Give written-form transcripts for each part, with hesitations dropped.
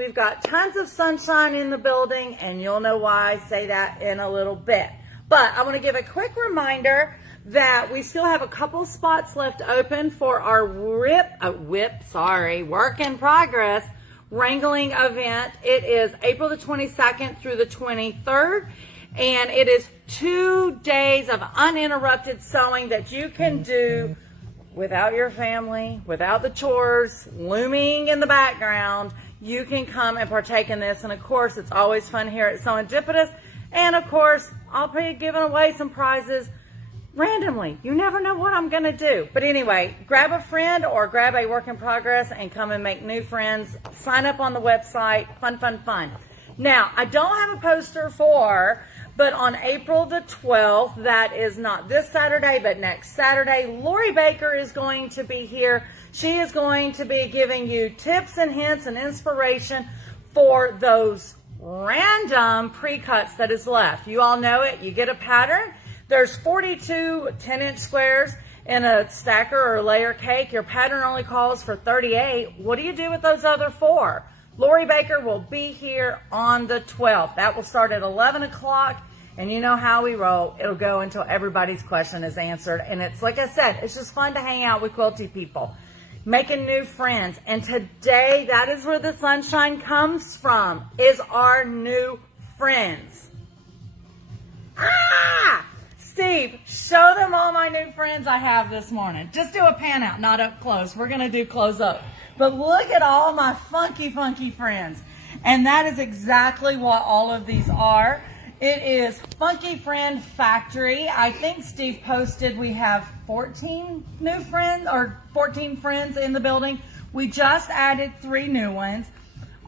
We've got tons of sunshine in the building, and you'll know why I say that in a little bit. But I want to give a quick reminder that we still have a couple spots left open for our work in progress wrangling event. It is April the 22nd through the 23rd, and it is 2 days of uninterrupted sewing that you can do without your family, without the chores looming in the background. You can come and partake in this, and of course, it's always fun here at Sewendipitous. And of course, I'll be giving away some prizes randomly. You never know what I'm going to do. But anyway, grab a friend or grab a work in progress and come and make new friends. Sign up on the website. Fun, fun, fun. Now, I don't have a poster but on April the 12th, that is not this Saturday, but next Saturday, Lori Baker is going to be here. She is going to be giving you tips and hints and inspiration for those random pre-cuts that is left. You all know it. You get a pattern. There's 42 10-inch squares in a stacker or layer cake. Your pattern only calls for 38. What do you do with those other 4? Lori Baker will be here on the 12th. That will start at 11 o'clock, and you know how we roll. It'll go until everybody's question is answered. And it's, like I said, it's just fun to hang out with quilty people, making new friends. And today, that is where the sunshine comes from, is our new friends. Steve, show them all my new friends I have this morning. Just do a pan out, not up close. We're going to do close up. But look at all my funky, funky friends. And that is exactly what all of these are. It is Funky Friend Factory. I think Steve posted we have 14 new friends, or 14 friends in the building. We just added 3 new ones.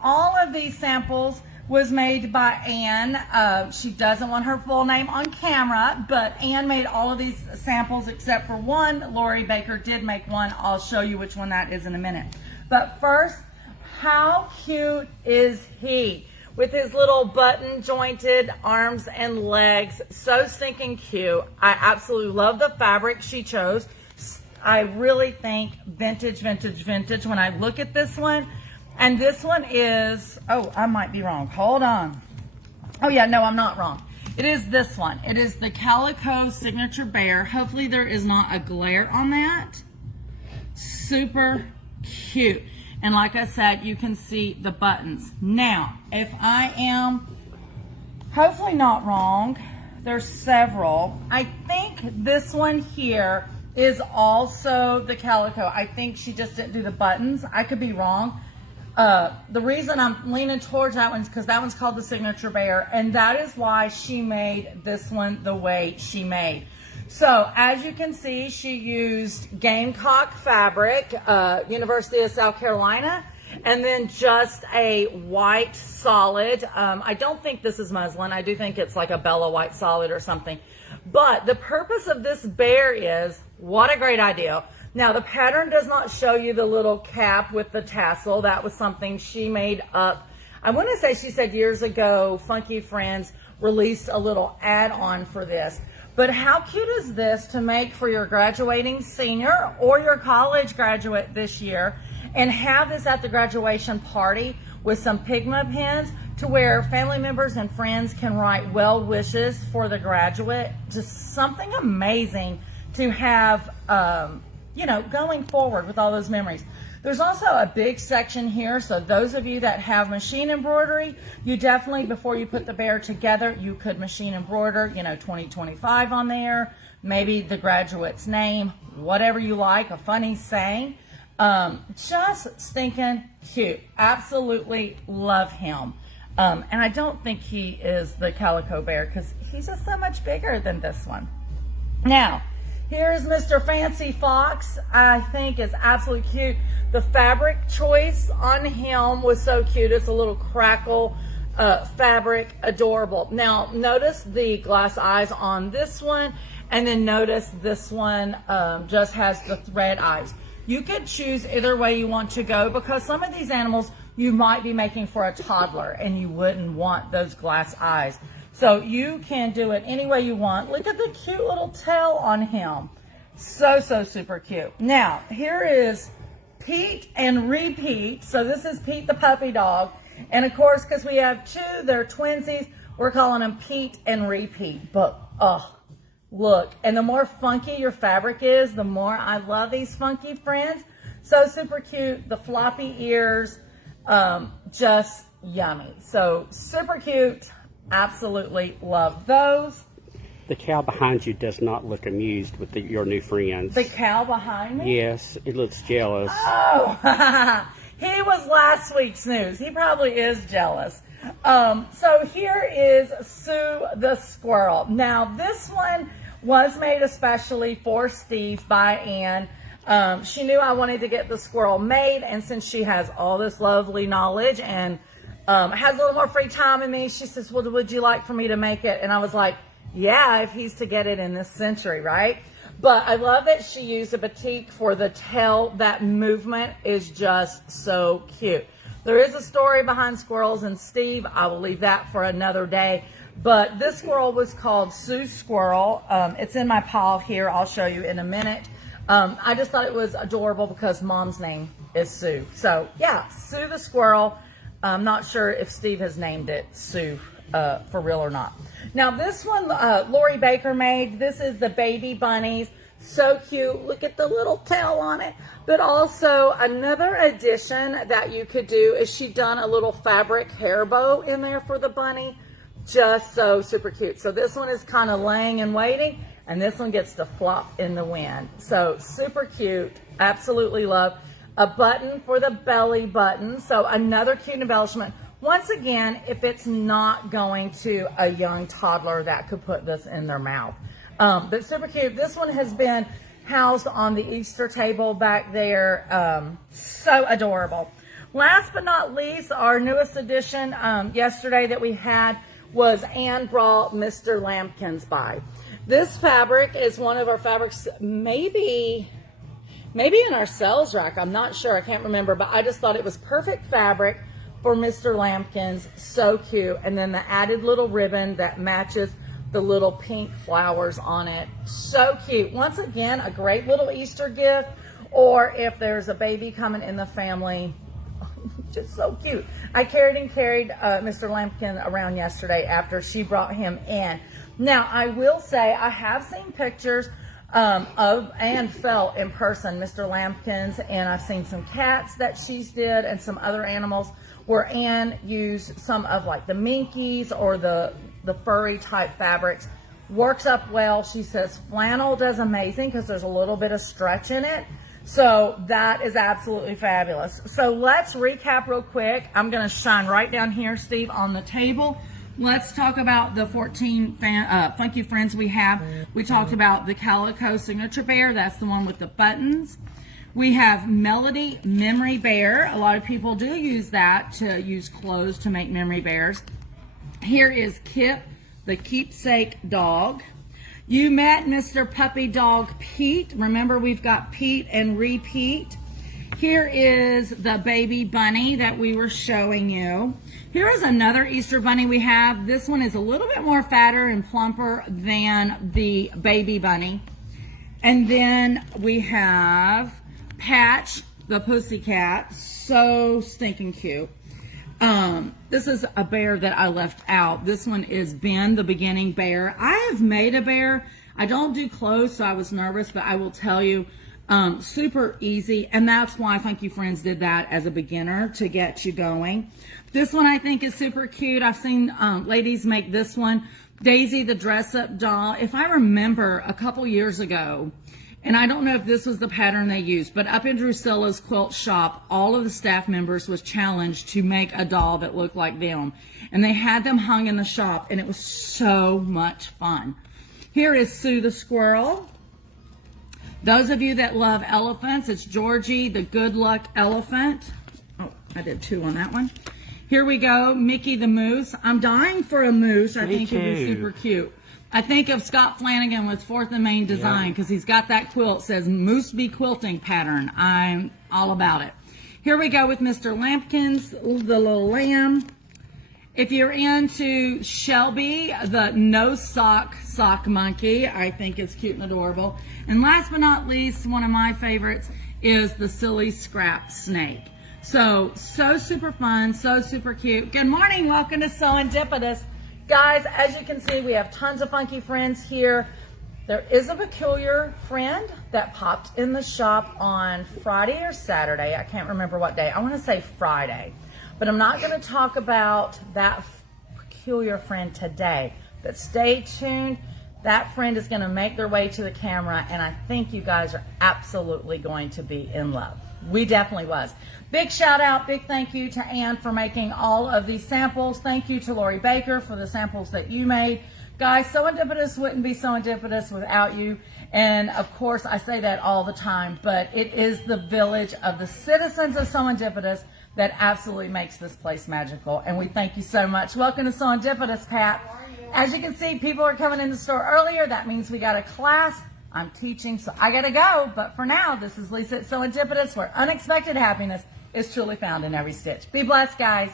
All of these samples was made by Ann. She doesn't want her full name on camera, but Ann made all of these samples except for one. Lori Baker did make one. I'll show you which one that is in a minute. But first, how cute is he? With his little button jointed arms and legs. So stinking cute. I absolutely love the fabric she chose. I really think vintage, vintage, vintage when I look at this one. And this one is, oh, I might be wrong. Hold on. Oh yeah, no, I'm not wrong. It is this one. It is the Calico Signature Bear. Hopefully there is not a glare on that. Super cute. And like I said, you can see the buttons. Now, if I am hopefully not wrong, there's several. I think this one here is also the Calico. I think she just didn't do the buttons. I could be wrong. The reason I'm leaning towards that one is because that one's called the Signature Bear, and that is why she made this one the way she made. So as you can see, she used Gamecock fabric, University of South Carolina, and then just a white solid. I don't think this is muslin. I do think it's like a Bella white solid or something. But the purpose of this bear is, what a great idea. Now, the pattern does not show you the little cap with the tassel. That was something she made up. I want to say she said years ago, Funky Friends released a little add-on for this. But how cute is this to make for your graduating senior or your college graduate this year, and have this at the graduation party with some Pigma pens to where family members and friends can write well wishes for the graduate. Just something amazing to have, you know, going forward with all those memories. There's also a big section here, so those of you that have machine embroidery, you definitely, before you put the bear together, you could machine embroider, you know, 2025 on there, maybe the graduate's name, whatever you like, a funny saying. Just stinking cute. Absolutely love him. And I don't think he is the Calico Bear because he's just so much bigger than this one. Now, here's Mr. Fancy Fox. I think is absolutely cute. The fabric choice on him was so cute. It's a little crackle fabric, adorable. Now, notice the glass eyes on this one, and then notice this one just has the thread eyes. You could choose either way you want to go, because some of these animals you might be making for a toddler and you wouldn't want those glass eyes. So you can do it any way you want. Look at the cute little tail on him. So super cute. Now, here is Pete and Repeat. So this is Pete the puppy dog. And of course, because we have two, they're twinsies, we're calling them Pete and Repeat. But, oh, look. And the more funky your fabric is, the more I love these funky friends. So super cute. The floppy ears, just yummy. So super cute. Absolutely love those. The cow behind you does not look amused with your new friends. The cow behind me? Yes, it looks jealous. Oh, he was last week's news. He probably is jealous. So here is Sue the squirrel. Now this one was made especially for Steve by Ann. She knew I wanted to get the squirrel made, and since she has all this lovely knowledge and has a little more free time than me, she says, well, would you like for me to make it? And I was like, yeah, if he's to get it in this century, right? But I love that she used a batik for the tail. That movement is just so cute. There is a story behind squirrels and Steve. I will leave that for another day. But this squirrel was called Sue Squirrel. It's in my pile here. I'll show you in a minute. I just thought it was adorable because Mom's name is Sue. So, yeah, Sue the squirrel. I'm not sure if Steve has named it Sue for real or not. Now, this one Lori Baker made. This is the baby bunnies. So cute. Look at the little tail on it. But also, another addition that you could do is she done a little fabric hair bow in there for the bunny. Just so super cute. So this one is kind of laying and waiting, and this one gets to flop in the wind. So super cute. Absolutely love. A button for the belly button. So another cute embellishment. Once again, if it's not going to a young toddler that could put this in their mouth. But super cute. This one has been housed on the Easter table back there. So adorable. Last but not least, our newest addition yesterday that we had was Ann brought Mr. Lampkins by. This fabric is one of our fabrics, maybe in our sales rack. I'm not sure. I can't remember, but I just thought it was perfect fabric for Mr. Lampkins. So cute. And then the added little ribbon that matches the little pink flowers on it. So cute. Once again, a great little Easter gift, or if there's a baby coming in the family, just so cute. I carried Mr. Lampkin around yesterday after she brought him in. Now, I will say I have seen pictures of and felt in person Mr. Lampkin's, and I've seen some cats that she's did and some other animals where Ann used some of like the minkies or the furry type fabrics. Works up well. She says flannel does amazing because there's a little bit of stretch in it. So that is absolutely fabulous. So let's recap real quick. I'm going to shine right down here, Steve, on the table. Let's talk about the 14 funky friends we have. We talked about the Calico Signature Bear. That's the one with the buttons. We have Melody Memory Bear. A lot of people do use that to use clothes to make memory bears. Here is Kip, the keepsake dog. You met Mr. Puppy Dog Pete. Remember, we've got Pete and Repeat. Here is the baby bunny that we were showing you. Here is another Easter bunny we have. This one is a little bit more fatter and plumper than the baby bunny. And then we have Patch, the pussycat. So stinking cute. This is a bear that I left out. This one is Ben, the beginning bear. I have made a bear. I don't do clothes, so I was nervous, but I will tell you, super easy. And that's why Funky Friends did that as a beginner to get you going. This one I think is super cute. I've seen ladies make this one. Daisy, the dress-up doll. If I remember a couple years ago, and I don't know if this was the pattern they used, but up in Drusilla's quilt shop, all of the staff members was challenged to make a doll that looked like them. And they had them hung in the shop, and it was so much fun. Here is Sue the squirrel. Those of you that love elephants, it's Georgie, the good luck elephant. Oh, I did two on that one. Here we go, Mickey the moose. I'm dying for a moose. I think he'd be super cute. I think of Scott Flanagan with 4th and Main Design because he's got that quilt, says Moose Bee Quilting pattern. I'm all about it. Here we go with Mr. Lampkins, the little lamb. If you're into Shelby, the no sock monkey, I think it's cute and adorable. And last but not least, one of my favorites is the silly scrap snake. So super fun, so super cute. Good morning, welcome to Serendipitous. Guys, as you can see, we have tons of funky friends here. There is a peculiar friend that popped in the shop on Friday or Saturday. I can't remember what day. I want to say Friday. But I'm not going to talk about that peculiar friend today. But stay tuned. That friend is going to make their way to the camera, and I think you guys are absolutely going to be in love. We definitely was. Big shout out, big thank you to Ann for making all of these samples. Thank you to Lori Baker for the samples that you made. Guys, Serendipitous wouldn't be Serendipitous without you. And of course, I say that all the time, but it is the village of the citizens of Serendipitous that absolutely makes this place magical. And we thank you so much. Welcome to Serendipitous, Pat. As you can see, people are coming in the store earlier. That means we got a class. I'm teaching, so I gotta go. But for now, this is Lisa at Serendipitous, where unexpected happiness is truly found in every stitch. Be blessed, guys.